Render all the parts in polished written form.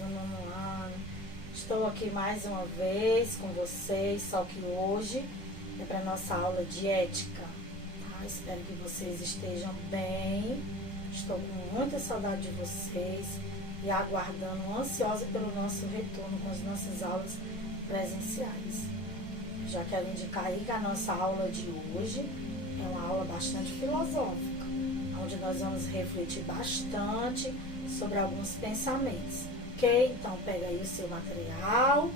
do nono ano. Estou aqui mais uma vez com vocês, só que hoje é para nossa aula de ética, tá? Espero que vocês estejam bem. Estou com muita saudade de vocês e aguardando, ansiosa pelo nosso retorno com as nossas aulas presenciais. Já quero indicar aí que a nossa aula de hoje é uma aula bastante filosófica, onde nós vamos refletir bastante sobre alguns pensamentos, ok? Então pega aí o seu material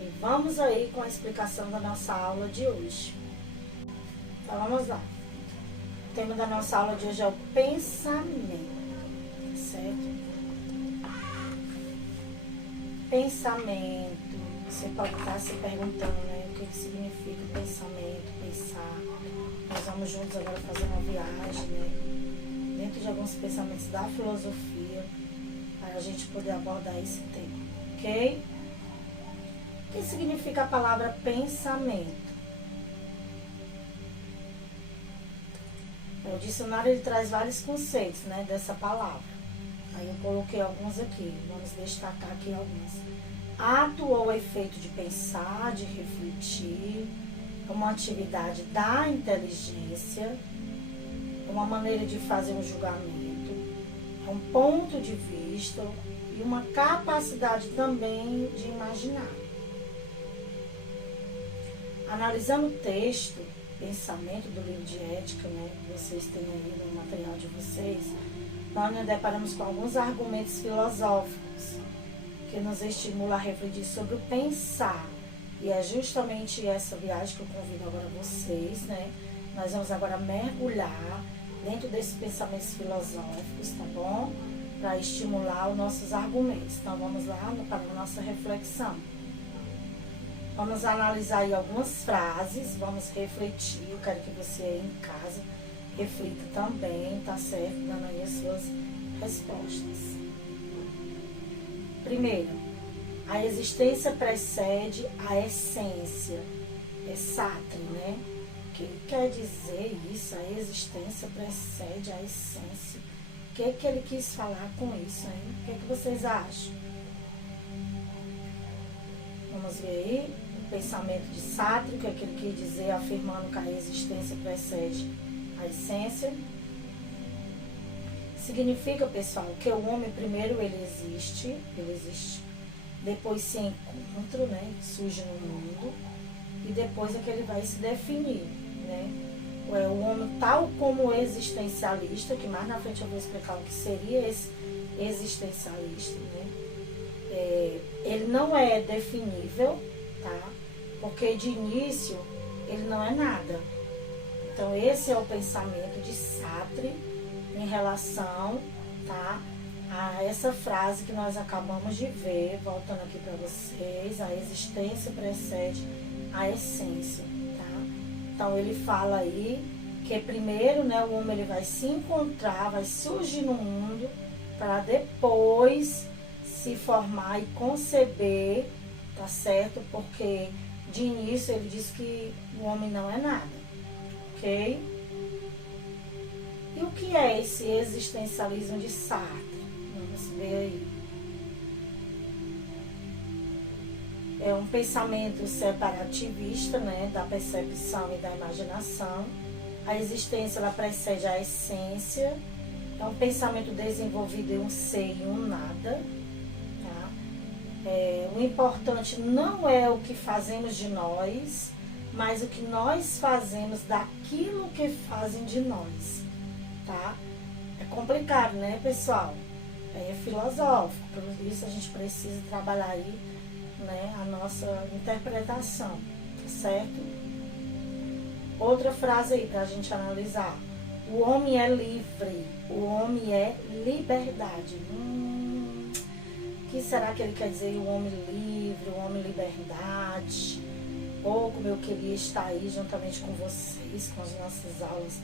e vamos aí com a explicação da nossa aula de hoje. Então vamos lá. O tema da nossa aula de hoje é o pensamento, certo? Pensamento. Você pode estar se perguntando, né, o que significa pensamento, pensar. Nós vamos juntos agora fazer uma viagem, né, dentro de alguns pensamentos da filosofia, para a gente poder abordar esse tema, ok? O que significa a palavra pensamento? O dicionário ele traz vários conceitos, né, dessa palavra. Aí eu coloquei alguns aqui, vamos destacar aqui alguns. Ato ou efeito de pensar, de refletir, uma atividade da inteligência, uma maneira de fazer um julgamento, um ponto de vista e uma capacidade também de imaginar. Analisando o texto, pensamento do livro de ética, né, que vocês têm aí no material de vocês, nós nos deparamos com alguns argumentos filosóficos que nos estimulam a refletir sobre o pensar. E é justamente essa viagem que eu convido agora vocês, né? Nós vamos agora mergulhar dentro desses pensamentos filosóficos, tá bom? Para estimular os nossos argumentos. Então vamos lá para a nossa reflexão. Vamos analisar aí algumas frases, vamos refletir. Eu quero que você aí em casa reflita também, tá certo? Dando aí as suas respostas. Primeiro, a existência precede a essência. É Sartre, né? O que quer dizer isso? A existência precede a essência. O que ele quis falar com isso, hein? O que vocês acham? Vamos ver aí o pensamento de Sartre, o que ele quis dizer afirmando que a existência precede a essência. Significa, pessoal, que o homem primeiro ele existe, depois se encontra, né, surge no mundo, e depois é que ele vai se definir, né? O homem tal como existencialista, que mais na frente eu vou explicar o que seria esse existencialista, né? Ele não é definível, tá? Porque de início ele não é nada. Então esse é o pensamento de Sartre em relação, tá, a essa frase que nós acabamos de ver, voltando aqui para vocês, a existência precede a essência, tá? Então ele fala aí que primeiro, né, o homem ele vai se encontrar, vai surgir no mundo para depois se formar e conceber, tá certo? Porque de início ele diz que o homem não é nada, ok? E o que é esse existencialismo de Sartre? Vamos ver aí. É um pensamento separativista, né, da percepção e da imaginação. A existência ela precede a essência. É um pensamento desenvolvido em um ser e um nada. Tá? O importante não é o que fazemos de nós, mas o que nós fazemos daquilo que fazem de nós. Tá? É complicado, né, pessoal? É filosófico, por isso a gente precisa trabalhar aí, né, a nossa interpretação, tá certo? Outra frase aí pra gente analisar. O homem é livre, o homem é liberdade. O que será que ele quer dizer? O homem livre, o homem liberdade. Ou como eu queria estar aí juntamente com vocês, com as nossas aulas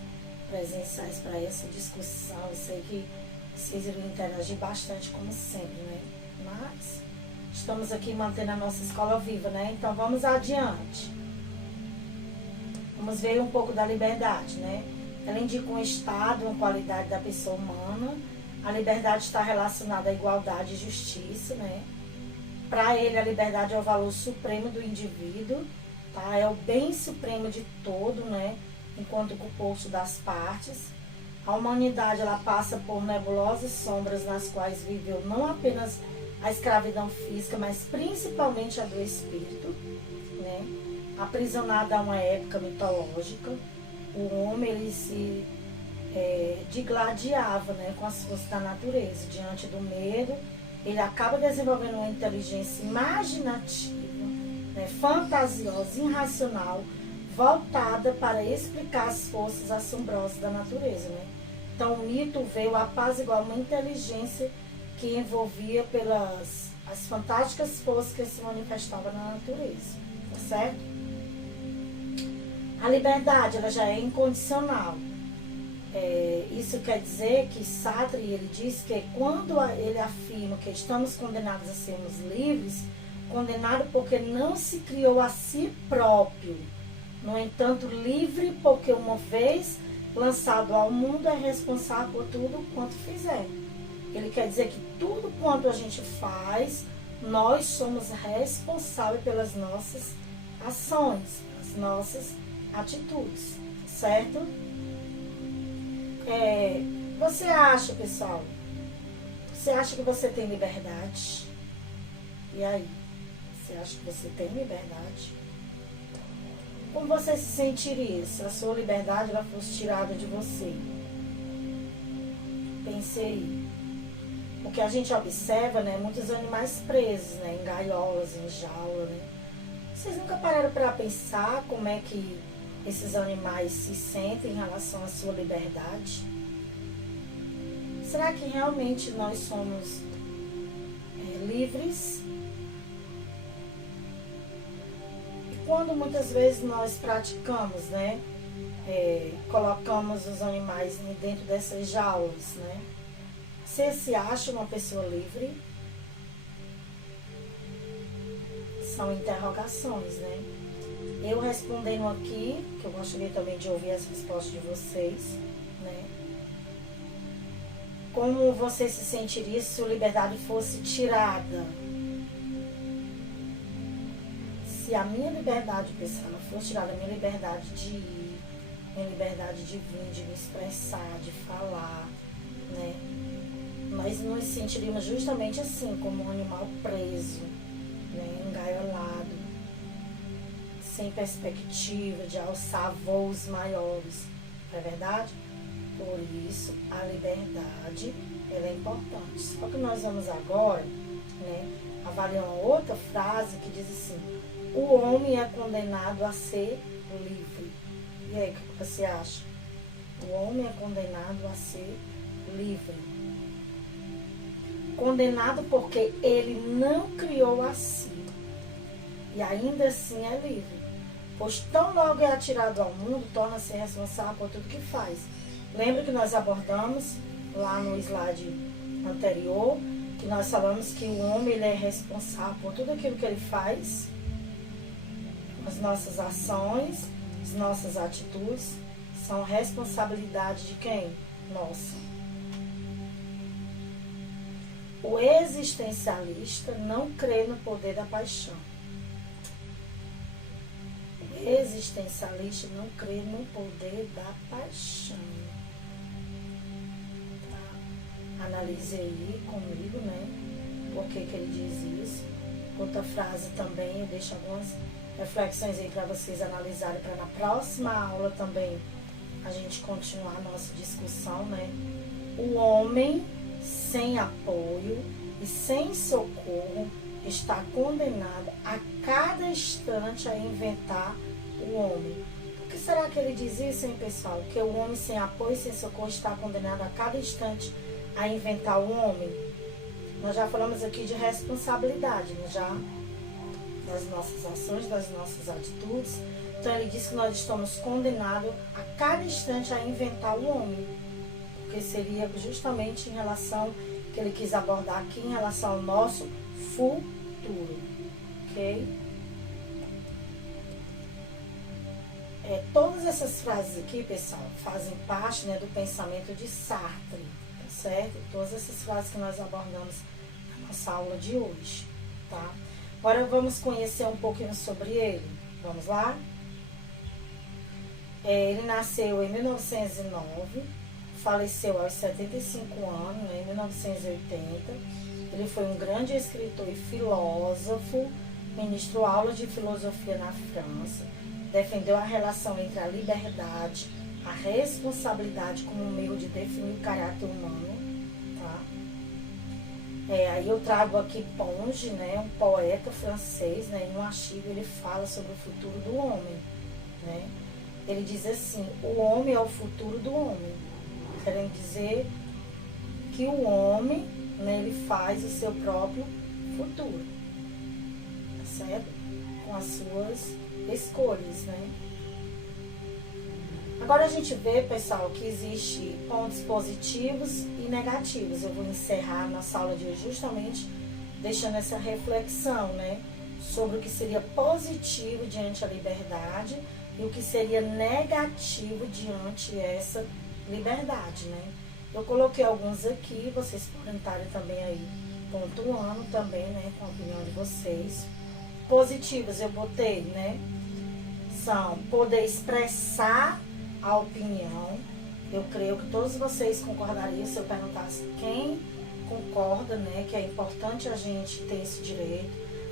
presenciais para essa discussão. Eu sei que vocês irão interagir bastante, como sempre, né? Mas estamos aqui mantendo a nossa escola viva, né? Então vamos adiante. Vamos ver um pouco da liberdade, né? Ela indica um estado, uma qualidade da pessoa humana. A liberdade está relacionada à igualdade e justiça, né? Para ele, a liberdade é o valor supremo do indivíduo, tá? É o bem supremo de todo, né? Enquanto composto das partes. A humanidade, ela passa por nebulosas sombras nas quais viveu não apenas a escravidão física, mas principalmente a do espírito, né? Aprisionada a uma época mitológica, o homem, ele se digladiava, né, com as forças da natureza. Diante do medo, ele acaba desenvolvendo uma inteligência imaginativa, né, fantasiosa, irracional, voltada para explicar as forças assombrosas da natureza, né? Então, o mito veio apaziguar uma inteligência que envolvia pelas as fantásticas forças que se manifestavam na natureza, tá certo? A liberdade, ela já é incondicional. Isso quer dizer que Sartre, ele diz que quando ele afirma que estamos condenados a sermos livres, condenado porque não se criou a si próprio, no entanto, livre porque uma vez lançado ao mundo é responsável por tudo quanto fizer. Ele quer dizer que tudo quanto a gente faz, nós somos responsáveis pelas nossas ações, as nossas atitudes, certo? Você acha, pessoal, você acha que você tem liberdade? E aí? Você acha que você tem liberdade? Como você se sentiria se a sua liberdade ela fosse tirada de você? Pense aí. Porque a gente observa, né, muitos animais presos, né, em gaiolas, em jaula, né? Vocês nunca pararam para pensar como é que esses animais se sentem em relação à sua liberdade? Será que realmente nós somos livres? E quando muitas vezes nós praticamos, né, colocamos os animais dentro dessas jaulas, né? Você se acha uma pessoa livre? São interrogações, né? Eu respondendo aqui, que eu gostaria também de ouvir as respostas de vocês, né? Como você se sentiria se sua liberdade fosse tirada? Se a minha liberdade, pessoal, fosse tirada, a minha liberdade de ir, minha liberdade de vir, de me expressar, de falar, né? Nós nos sentiríamos justamente assim, como um animal preso, né? Engaiolado, sem perspectiva de alçar voos maiores, não é verdade? Por isso, a liberdade, ela é importante. Só que nós vamos agora, né, avaliar uma outra frase que diz assim: o homem é condenado a ser livre. E aí, o que você acha? O homem é condenado a ser livre. Condenado porque ele não criou a si. E ainda assim é livre. Pois tão logo é atirado ao mundo, torna-se responsável por tudo que faz. Lembra que nós abordamos lá no slide anterior, que nós falamos que o homem ele é responsável por tudo aquilo que ele faz, as nossas ações, as nossas atitudes, são responsabilidade de quem? Nossa. O existencialista não crê no poder da paixão. O existencialista não crê no poder da paixão. Tá? Analise aí comigo, né? Por que que ele diz isso? Outra frase também, eu deixo algumas reflexões aí para vocês analisarem, para na próxima aula também a gente continuar a nossa discussão, né? O homem sem apoio e sem socorro está condenado a cada instante a inventar o homem. Por que será que ele diz isso, hein, pessoal? Que o homem sem apoio e sem socorro está condenado a cada instante a inventar o homem? Nós já falamos aqui de responsabilidade, né? Já das nossas ações, das nossas atitudes. Então ele diz que nós estamos condenados a cada instante a inventar o homem. Porque seria justamente em relação, que ele quis abordar aqui, em relação ao nosso futuro. Ok? Todas essas frases aqui, pessoal, fazem parte, né, do pensamento de Sartre, tá certo? Todas essas frases que nós abordamos na nossa aula de hoje. tá? Agora vamos conhecer um pouquinho sobre ele. Vamos lá? Ele nasceu em 1909, faleceu aos 75 anos, né, em 1980. Ele foi um grande escritor e filósofo, ministrou aulas de filosofia na França, defendeu a relação entre a liberdade, a responsabilidade como meio de definir o caráter humano, tá? Aí eu trago aqui Ponge, né, um poeta francês, né, em um artigo ele fala sobre o futuro do homem, né? Ele diz assim: o homem é o futuro do homem, querendo dizer que o homem, né, ele faz o seu próprio futuro, tá certo? Com as suas escolhas, né? Agora a gente vê, pessoal, que existe pontos positivos e negativos. Eu vou encerrar nossa aula de hoje justamente deixando essa reflexão, né, sobre o que seria positivo diante a liberdade e o que seria negativo diante essa liberdade, né? Eu coloquei alguns aqui, vocês podem estar também aí pontuando também, né, com a opinião de vocês. Positivos eu botei, né, são poder expressar a opinião. Eu creio que todos vocês concordariam se eu perguntasse quem concorda, né, que é importante a gente ter esse direito,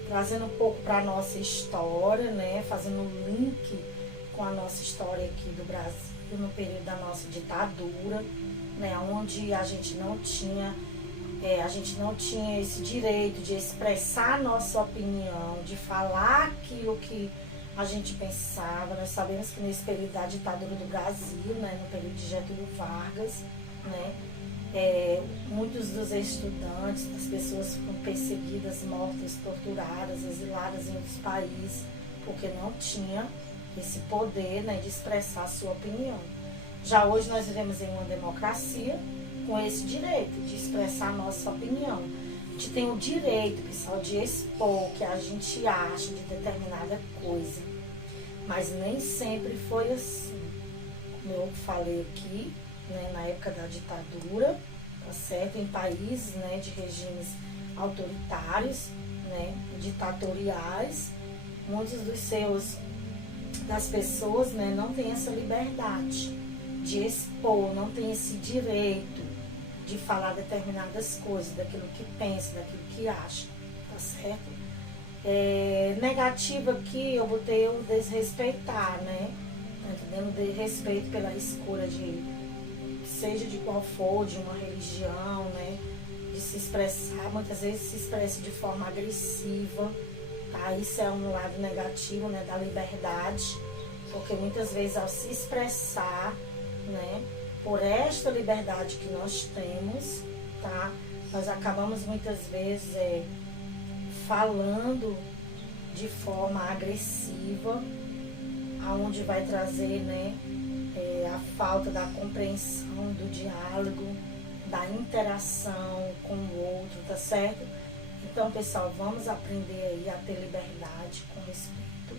trazendo um pouco para a nossa história, né, fazendo um link com a nossa história aqui do Brasil, no período da nossa ditadura, né, onde a gente não tinha esse direito de expressar a nossa opinião, de falar aquilo que a gente pensava. Nós sabemos que nesse período da ditadura do Brasil, né, no período de Getúlio Vargas, né, muitos dos estudantes, das pessoas foram perseguidas, mortas, torturadas, exiladas em outros países, porque não tinha esse poder, né, de expressar a sua opinião. Já hoje nós vivemos em uma democracia com esse direito de expressar a nossa opinião. A gente tem o direito, pessoal, de expor o que a gente acha de determinada coisa. Mas nem sempre foi assim. Como eu falei aqui, né, na época da ditadura, tá certo? Em países, né, de regimes autoritários, né, ditatoriais, muitos das pessoas, né, não têm essa liberdade de expor, não tem esse direito de falar determinadas coisas, daquilo que pensa, daquilo que acha, tá certo? Negativo aqui eu botei o desrespeitar, né? Tá entendendo? De respeito pela escolha seja de qual for, de uma religião, né? De se expressar, muitas vezes se expressa de forma agressiva, tá? Isso é um lado negativo, né, da liberdade, porque muitas vezes ao se expressar, né, por esta liberdade que nós temos, tá? Nós acabamos muitas vezes falando de forma agressiva, aonde vai trazer, né, a falta da compreensão, do diálogo, da interação com o outro, tá certo? Então, pessoal, vamos aprender aí a ter liberdade com respeito,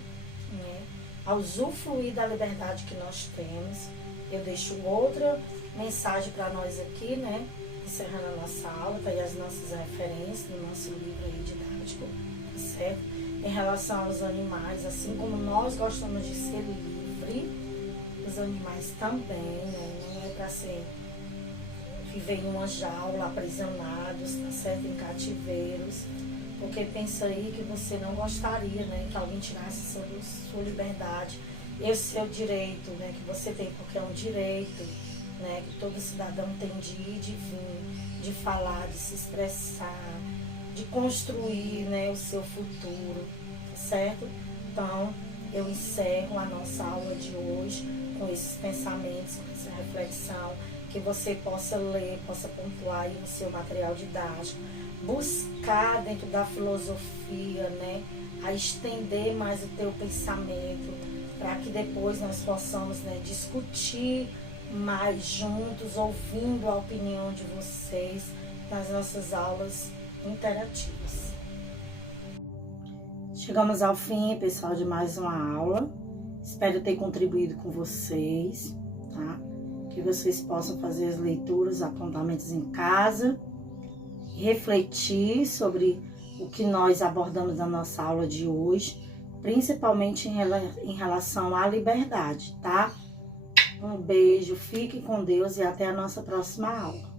né, a usufruir da liberdade que nós temos. Eu deixo outra mensagem para nós aqui, né? Encerrando a nossa aula, tá aí as nossas referências no nosso livro aí didático, tá certo? Em relação aos animais, assim como nós gostamos de ser livre, os animais também, né? Não é para viver em uma jaula, aprisionados, tá certo? Em cativeiros, porque pensa aí que você não gostaria, né? Que alguém tirasse sua liberdade. Esse é o direito, né, que você tem, porque é um direito, né, que todo cidadão tem de ir, de vir, de falar, de se expressar, de construir, né, o seu futuro, certo? Então, eu encerro a nossa aula de hoje com esses pensamentos, com essa reflexão, que você possa ler, possa pontuar aí no seu material didático, buscar dentro da filosofia, né, a estender mais o teu pensamento, para que depois nós possamos, né, discutir mais juntos, ouvindo a opinião de vocês nas nossas aulas interativas. Chegamos ao fim, pessoal, de mais uma aula. Espero ter contribuído com vocês, tá? Que vocês possam fazer as leituras, apontamentos em casa, refletir sobre o que nós abordamos na nossa aula de hoje, principalmente em relação à liberdade, tá? Um beijo, fique com Deus e até a nossa próxima aula.